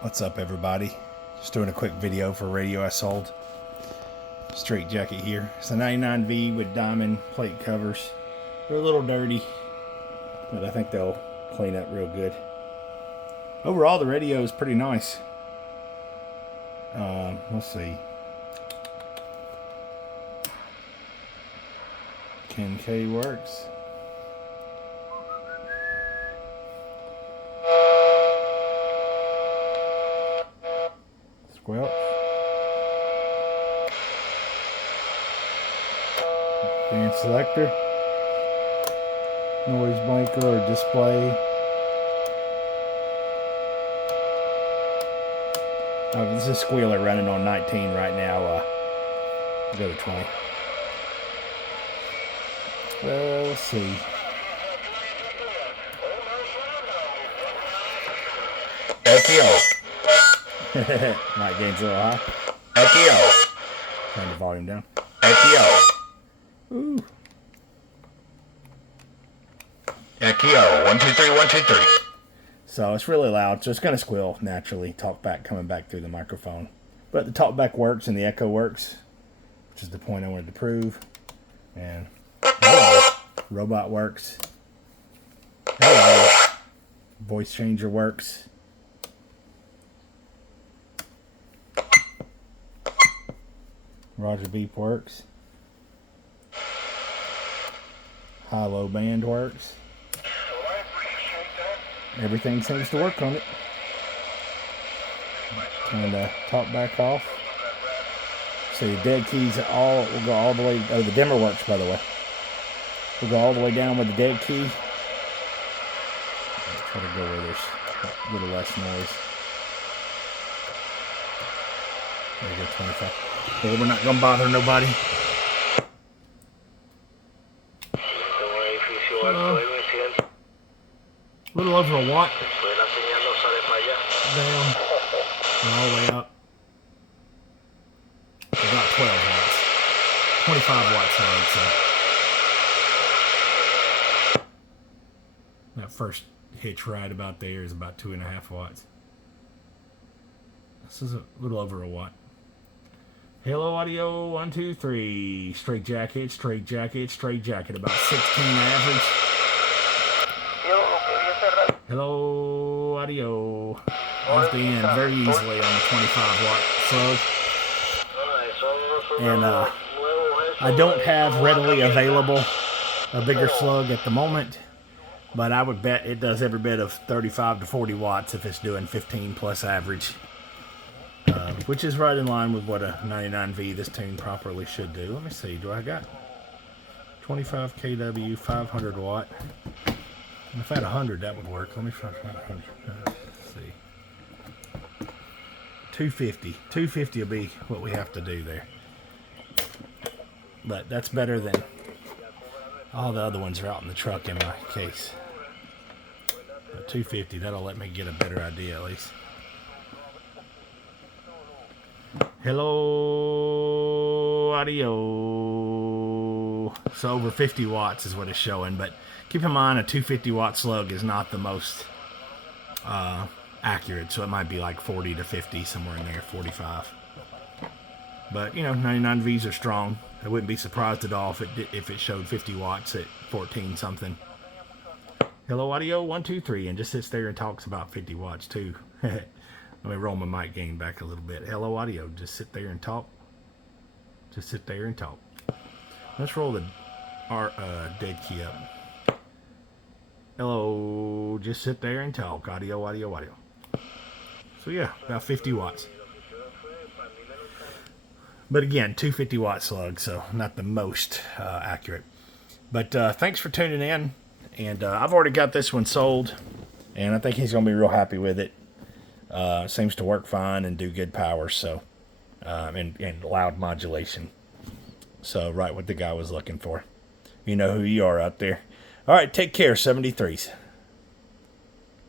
What's up, everybody? Just doing a quick video for a radio I sold. Straight jacket here. It's a 99V with diamond plate covers. They're a little dirty, but I think they'll clean up real good. Overall, the radio is pretty nice. Let's see. 10K works. Squelch. Band selector. Noise blanker or display. This is Squealer running on 19 right now. I'll go to 20. Let's see. Ekio. Might gain's a little high. Ekio. Turn the volume down. Ekio. Ooh. Ekio. 1 2 3 1 2 3. So it's really loud, so it's going to squeal naturally, talkback coming back through the microphone. But the talkback works and the echo works, which is the point I wanted to prove. And hello, robot works. Hello, voice changer works. Roger Beep works. High-low band works. Everything seems to work on it. Turn the top back off. So the dead keys will go all the way. Oh, the dimmer works, by the way. We'll go all the way down with the dead key. I'll try to go where there's a little less noise. There you go, 25. Well, we're not gonna bother nobody. A little over a watt. Down. And all the way up. About 12 watts. 25 watts, I would say. That first hitch right about there is about 2.5 watts. This is a little over a watt. Hello audio, 1 2 3. Straight jacket, straight jacket, straight jacket. About 16 average. Hello audio. Off the end very easily on the 25 watt slug. And I don't have readily available a bigger slug at the moment, but I would bet it does every bit of 35 to 40 watts if it's doing 15 plus average. Which is right in line with what a 99V this tune properly should do. Let me see, do I got 25 kW, 500 watt? And if I had 100, that would work. Let me try 100. Let's see. 250. 250 will be what we have to do there. But that's better than all the other ones are out in the truck in my case. But 250, that'll let me get a better idea at least. Hello, audio. So over 50 watts is what it's showing, but keep in mind a 250 watt slug is not the most accurate, so it might be like 40 to 50, somewhere in there, 45. But you know, 99Vs are strong. I wouldn't be surprised at all if it showed 50 watts at 14 something. Hello, audio, 1 2 3, and just sits there and talks about 50 watts too. Let me roll my mic gain back a little bit. Hello, audio. Just sit there and talk. Just sit there and talk. Let's roll the dead key up. Hello. Just sit there and talk. Audio, audio, audio. So yeah, about 50 watts. But again, 250 watt slug, so not the most accurate. But thanks for tuning in. And I've already got this one sold. And I think he's going to be real happy with it. Seems to work fine and do good power, so and loud modulation. So right what the guy was looking for. You know who you are out there. All right, take care, 73s.